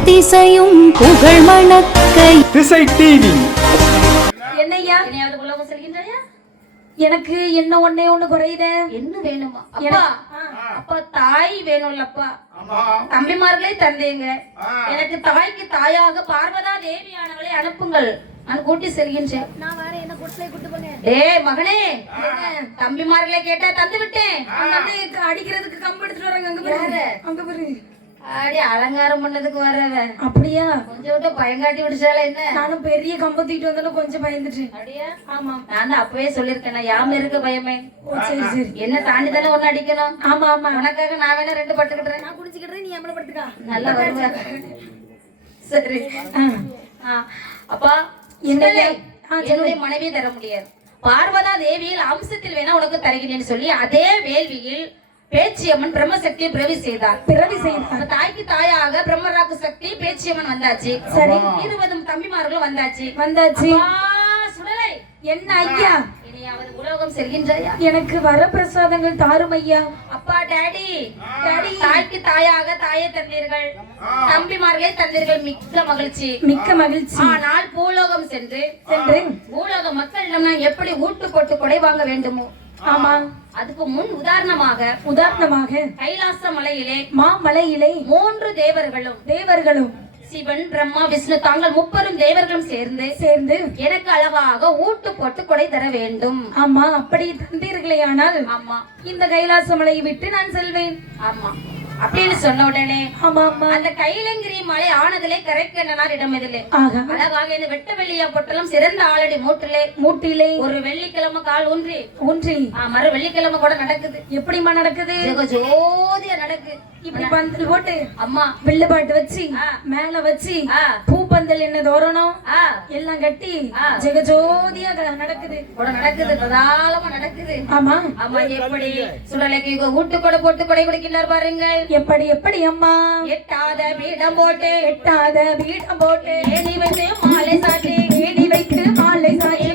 எத்திசையும் புகழ் மணக்க. திசை டிவி என்னய்யா? இனியாவது உலகம் செல்கின்றாயா? எனக்கு என்ன ஒண்ணே ஒண்ணு குறையுதே? என்ன வேணுமா? அப்பா. அப்பா தாய் வேணும்லப்பா. தம்பிமார்களே தந்தேங்க. எனக்கு தாய்க்கு தாயாக பார்வதா தேவியானவளை அனுப்புங்கள். நான் கூட்டி செல்கின்றேன். நான் வேற என்ன குடிசை கூட்டு போனேன்? டேய் மகனே. தம்பிமார்களே கேட்டா தந்து விட்டேன் அடிக்கிறதுக்கு கம்பு எடுத்துட்டு வராங்க. அங்க பாரு. அங்க பாரு. ஆடி அலங்காரம் பண்ணதுக்கு வர்றவ. அப்படியா? கொஞ்சம் விட்டு பயங்காட்டி விடுச்சால என்ன? நானும் பெரிய கம்பு தூக்கிட்டு வந்தாலும் கொஞ்சம் பயந்துட்டேன். அப்படியா? ஆமா. நான் தான் அப்பவே சொல்லிருக்கேன் யாம இருக்க பயமே? ஓ, சரி சரி. என்ன தாண்டி தானே ஒண்ணு அடிக்கணும்? ஆமா ஆமா. உனக்காக நான் வேணா ரெண்டு பட்டுக்கிட்டுறேன். நான் குடிச்சுக்கிட்டேன் நீ அமலப்படுத்துக்கா நல்லா வருவேன் சரி. அப்பா ஆ, என்னுடைய மனைவியை தர முடியாது. பார்வதா தேவியில் அம்சத்தில் வேணா உனக்கு தருகிறேன்னு சொல்லி அதே வேள்வியில் பேச்சியம்மன் பிரம்மசக்தியை பிரவி செய்தார். பிறவி செய்தார். தாய்க்கு தாயாக பிரம்மராக்கு சக்தி பேச்சியம்மன் வந்தாச்சு. சரி. இருபதும் தம்பிமார்களும் வந்தாச்சு. வந்தாச்சு. சுடலை. என்ன ஐயா? இனியாவது உலோகம் செல்கின்றாயா? எனக்கு வரப்பிரசாதங்கள் தாரும் ஐயா. அப்பா டாடி. டாடி தாய்க்கு தாயாக தாயை தந்தீர்கள். தம்பிமார்களே தந்தீர்கள். மிக்க மகிழ்ச்சி. மிக்க மகிழ்ச்சி. ஆனால் பூலோகம் சென்று சென்று. பூலோக மக்களிடம் நான் எப்படி ஊட்டு கொட்டு கொடை வாங்க வேண்டுமோ? ஆமா. அதுக்கு முன் உதாரணமாக உதாரணமாக கைலாச மலையிலே மாமலையிலே மூன்று தேவர்களும் தேவர்களும் சிவன் பிரம்மா விஷ்ணு தாங்கள் முப்பெரும் தேவர்களும் சேர்ந்து சேர்ந்து எனக்கு அழகாக ஊட்டு போட்டு கொடை தர வேண்டும். ஆமா அப்படி தந்தீர்களே ஆனால் ஆமா. இந்த கைலாச மலையை விட்டு நான் செல்வேன். ஆமா. அப்படின்னு சொன்ன உடனே அந்த கைலங்கிரி மலை ஆனதிலே கரைக்கண்ணனார் இடமிதிலே. ஆகா அழகாக இந்த வெட்ட வெள்ளியா பொட்டலும் சிறந்த ஆளடி மூட்டிலே மூட்டிலே. ஒரு வெள்ளிக்கிழமை கால் ஊன்றி. ஊன்றி. மறு வெள்ளிக்கிழமை கூட நடக்குது. எப்படிமா நடக்குது? ஜோதியா நடக்கு. இப்படி பந்தல் போட்டு அம்மா. வில்லுபாட்டு வச்சு ஆ. மேல வச்சு ஆ. பூப்பந்தல் என்ன தோரணம்? எல்லாம் கட்டி. ஜெகஜோதியா நடக்குது. கூட நடக்குது பிரதாளமா நடக்குது. ஆமா. ஆமா எப்படி? சுடலைக்கு ஊட்டு கொடை போட்டு கொடை கொடுக்கின்றார் பாருங்கள். எப்படி எப்படி அம்மா? எட்டாத பீடம் போட்டு எட்டாத வீடம் போட்டு வைத்து மாலை சாட்டி வைத்து மாலை சாட்டி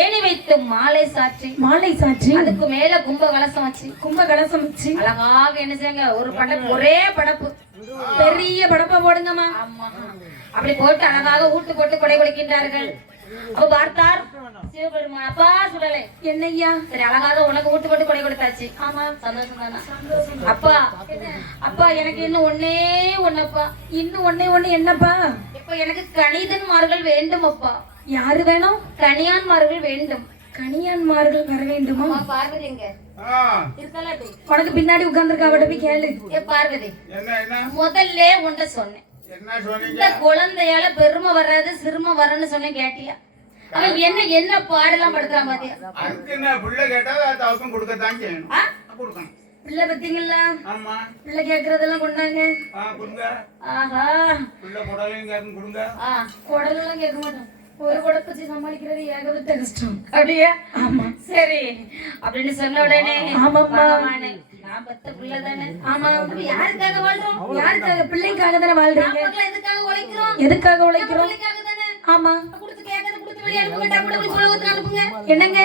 ஏணி வைத்து மாலை சாற்றி. மாலை சாற்றி. அதுக்கு மேல கும்ப கலசம் வச்சு கும்ப கலசம் வச்சு அழகாக என்ன செய்யுங்க? ஒரு படப்பு ஒரே படப்பு. பெரிய படப்பா போடுங்கம்மா. ஆமா. அப்படி போட்டு அழகாக ஊட்டு போட்டு கொடை கொடுக்கின்றார்கள். அப்ப பார்த்தார் சிவபெருமான். அப்பா சுடலை. என்னய்யா? சரி அழகாக உனக்கு ஊட்டு போட்டு கொடை கொடுத்தாச்சு. ஆமா. சந்தோஷம் தானா? அப்பா. அப்பா எனக்கு இன்னும் ஒன்னே ஒன்னப்பா இன்னும் ஒண்ணே ஒண்ணு என்னப்பா? இப்ப எனக்கு கணிதன்மார்கள் வேண்டும் அப்பா. யாரு வேணும் கணியான்மார்கள் வேண்டும். கணியான்மார்கள் வர வேண்டுமா? பார்வதி எங்க? உனக்கு பின்னாடி உட்கார்ந்துருக்க? அவட்ட போய் கேளு. ஏ பார்வதி. என்ன என்ன? முதல்ல உன்ட்ட சொன்னேன். என்ன சொன்னீங்க? இந்த குழந்தையால பெருமை வராது சிறுமை வரன்னு சொன்னேன் கேட்டியா? அவன் என்ன என்ன பாடலாம் படுத்துறான் பாத்தியா? பிள்ளை கேட்டா அவருக்கும் கொடுக்கத்தான் செய்யணும் பிள்ளை பத்தீங்களா? ஆமா. பிள்ளை கேக்குறதெல்லாம் கொண்டாங்க. ஆஹா. பிள்ளை குடலெல்லாம் கேட்க மாட்டோம் ஒரு குடை வச்சு சமாளிக்கிறது ஏகப்பட்ட கஷ்டம். அப்படியா? ஆமா. சரி. அப்படின்னு சொன்ன உடனே ஆமாம்மா. நான் பெத்த பிள்ளை தானே? ஆமா. யாருக்காக வாழ்றோம்? யாருக்காக பிள்ளைக்காக தானே வாழ்றீங்க? எதுக்காக உழைக்கிறோம்? எதுக்காக உழைக்கிறோம்? ஆமா. என்னங்க.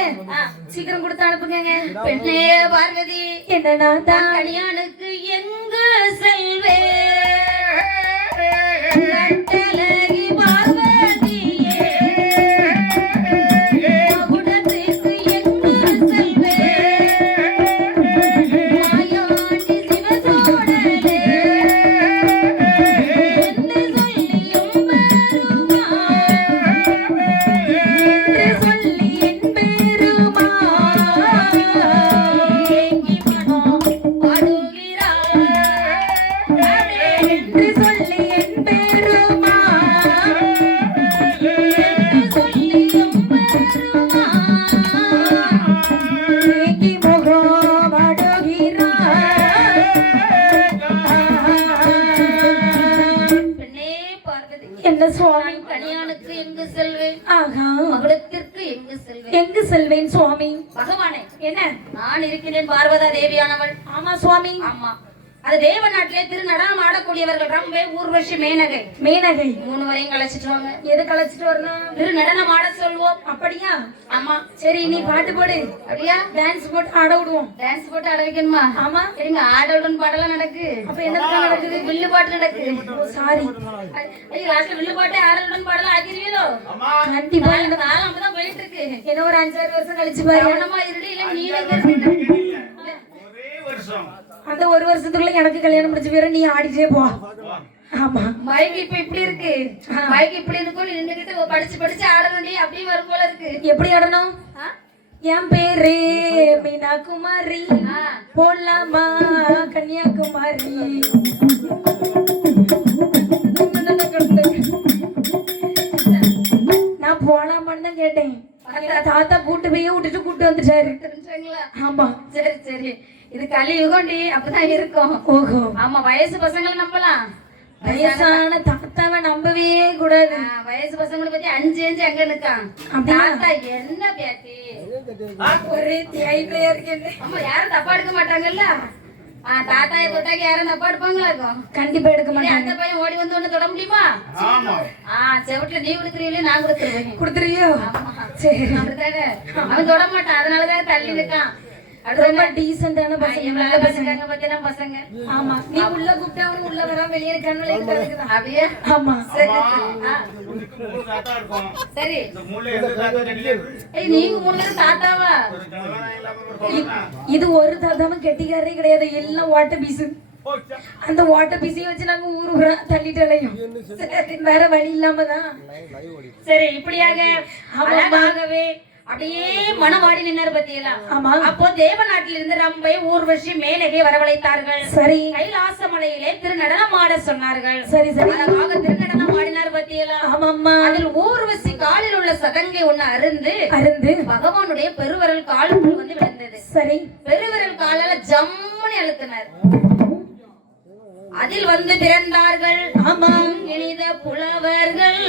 சீக்கிரம் கொடுத்து அனுப்புங்க பெண்ணே பார்வதி என்னன்னா தான்? கல்யாணுக்கு எங்க செல்வே எங்கு செல்வேன்? ஆகா. மகளத்திற்கு எங்கு செல்வேன்? எங்கு செல்வேன் சுவாமி? பகவானே என்ன? நான் இருக்கிறேன் பார்வதா தேவியானவள் ஆமா சுவாமி. ஆமா. அது தேவ நாட்டிலே திரு நடனம் ஆடக்கூடியவர்கள் ரம்பை ஊர்வஷி மேனகை. மேனகை. மூணு வரையும் கழிச்சிட்டு வாங்க. எது கலைச்சிட்டு வரணும்? திரு நடனம் ஆட சொல்வோம் அப்படியா? ஆமா சரி நீ பாட்டு போடு. அப்படியா? டான்ஸ் போட்டு ஆட விடுவோம். டான்ஸ் போட்டு ஆட வைக்கணுமா? ஆமா. சரிங்க ஆடவுடன் பாடலாம் நடக்கு. அப்ப என்னதுக்காக நடக்குது? வில்லு பாட்டு நடக்கு. சாரி ஐயோ லாஸ்ட்ல வில்லு பாட்டு ஆடவுடன் பாடலாம் ஆக்கிருவீங்களோ அம்மா. கண்டிப்பா. இந்த காலம் அப்பதான் போயிட்டு இருக்கு என்ன ஒரு அஞ்சாறு வருஷம் கழிச்சு பாரு. கவனமா இருடி இல்ல நீ வருஷம். அந்த ஒரு வருஷத்துக்குள்ள எனக்கு கல்யாணம் முடிச்ச பேர நீ ஆடிட்டே போ. ஆமா. மைக் இப்ப இப்படி இருக்கு. மைக் இப்படி இருக்கும். நீ நின்னுகிட்டு படிச்சு படிச்சு ஆடணும்டி அப்படியே வரும் போல இருக்கு. எப்படி ஆடணும்? என் பேரு மீனா குமாரி ஆ. போடலாமா? கன்னியாகுமரி. போய் விட்டுட்டு கூட்டு வந்துட்டாரு. ஆமா. சரி சரி. இது கலியுகம்டி அப்பதான் இருக்கும். ஓஹோ. ஆமா வயசு பசங்களை நம்பலாம். வயசான தாத்தாவை நம்பவே கூடாது. வயசு பசங்களை பத்தி அஞ்சு அஞ்சு அங்க நிக்கான்? தாத்தா என்ன பேத்தி? ஒரே தேய்ப்பிலே இருக்கேன் ஆமா யாரும் தப்பா எடுக்க மாட்டாங்கல்ல? தாத்தாயை தொட்டாக்க யாரும் தப்பா எடுப்பாங்களா இருக்கும் கண்டிப்பா எடுக்க மாட்டாங்க. அந்த பையன் ஓடி வந்து ஒண்ணு தொட முடியுமா? ஆமா. ஆ செவட்டுல நீ கொடுக்குறீங்களே நான் கொடுத்துருவேன் கொடுத்துருவியோ ஆமா. சரி. அப்படித்தானே? அவன் தொட மாட்டான் அதனாலதான் தள்ளி நிக்கான் ரொம்ப டீசென்டான பசங்க நல்ல பசங்க. பத்தினா பசங்க. ஆமா. நீ உள்ள கூப்பிட்டா அவனு உள்ள வராம வெளியே இருக்கான்னு அப்படியே? ஆமா. சரி. சரி. ஏய் நீங்க மூணு தாத்தாவா? இது ஒரு தாத்தாவும் கெட்டிக்காரே கிடையாது. எல்லாம் வாட்ட பீஸு. அந்த வாட்ட பீஸையும் வச்சு நாங்க ஊரு ஊரா தள்ளிட்டு அலையும். வேற வழி இல்லாம தான். சரி இப்படியாக அழகாகவே அப்படியே மனவாடி நின்னர் பத்தியெல்லாம் ஆமா. அப்போ தேவநாட்டில் இருந்து ரம்பை ஊர்வஷி மேலகை வரவழைத்தார்கள். சரி. கைலாச மலையிலே திரு நடனம் ஆட சொன்னார்கள். சரி சரி. அழகாக திருநடனம் ஆடினார் பத்தியெல்லாம் ஆமாம்மா. அதில் ஊர்வசி காலில் உள்ள சதங்கை ஒண்ணு அருந்து அருந்து. பகவானுடைய பெருவரல் காலுக்குள் வந்து விழுந்தது. சரி. பெருவிரல் காலால ஜம்முன்னு அழுத்தினார் அதில் வந்து பிறந்தார்கள். ஆமா இனித புலவர்கள்.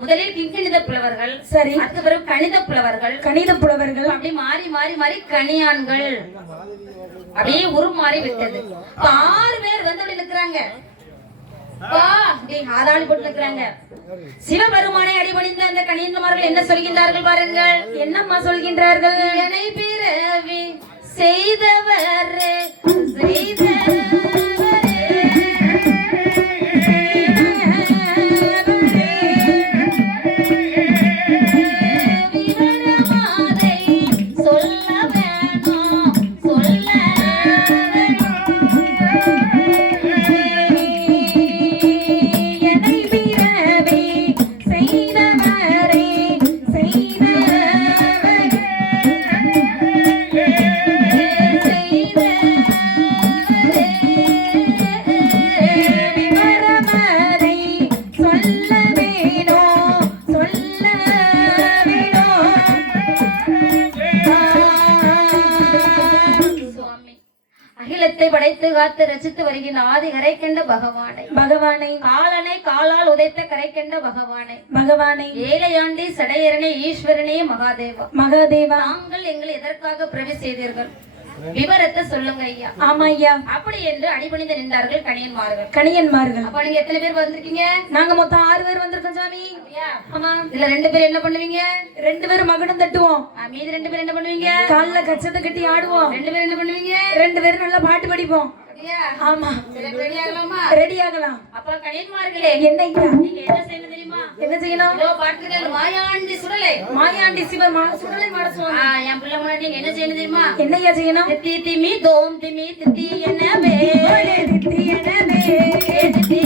முதலில் கிங்கிணித புலவர்கள் சரி. அதுக்கு பிறகு கணித புலவர்கள். கணித புலவர்கள். அப்படி மாறி மாறி மாறி கனியான்கள் அப்படியே உருமாறி விட்டது. ஆறு பேர் வந்து அப்படி நிக்கிறாங்க. ஆதாளி போட்டு நிக்கிறாங்க. சிவபெருமானை அடிபணிந்த அந்த கணியன்மார்கள் என்ன சொல்கின்றார்கள் பாருங்கள். என்னம்மா சொல்கின்றார்கள்? என்னை பிறவி செய்தவர். படைத்து காத்து ரசித்து வருகின்ற ஆதி கரை கண்ட பகவானை. பகவானை. காலனை காலால் உதைத்த கரை கண்ட பகவானை. பகவானை. ஏழையாண்டி சடையரனே ஈஸ்வரனே மகாதேவா. மகாதேவா. தாங்கள் எங்களை எதற்காக பிரவி செய்தீர்கள்? விவரத்தை சொல்லுங்க ஐயா. ஆமா ஐயா. அப்படி என்று அடிபணிந்து நின்றார்கள் கணியன்மார்கள். கணியன்மார்கள். அப்ப நீங்க எத்தனை பேர் வந்திருக்கீங்க? நாங்க மொத்தம் ஆறு பேர் வந்திருக்கோம் சாமி. ஐயா, ஆமா. இதுல ரெண்டு பேர் என்ன பண்ணுவீங்க? ரெண்டு பேரும் மகுடம் தட்டுவோம். மீதி ரெண்டு பேர் என்ன பண்ணுவீங்க? கால்ல கச்சத்தை கட்டி ஆடுவோம். ரெண்டு பேர் என்ன பண்ணுவீங்க? ரெண்டு பேரும் நல்லா பாட்டு படிப்போம். ஆமா. ready ஆகலாமா? ரெடி ஆகலாம். அப்ப கணியன்மார்களே என்ன நீங்க என்ன செய்யணும் தெரியுமா? என்ன செய்யணும்? இதோ பாட்டுகள் மாயாண்டி சுடலை. மாயாண்டி சிவன் மா சுடலை மாட சுவாமி. என் பிள்ளை முன்னாடி நீங்க என்ன செய்யணும் தெரியுமா? என்ன ஐயா செய்யணும்? தித்தி திமி தோம் திமி தித்தி என்னவே தித்தி எனவே தித்தி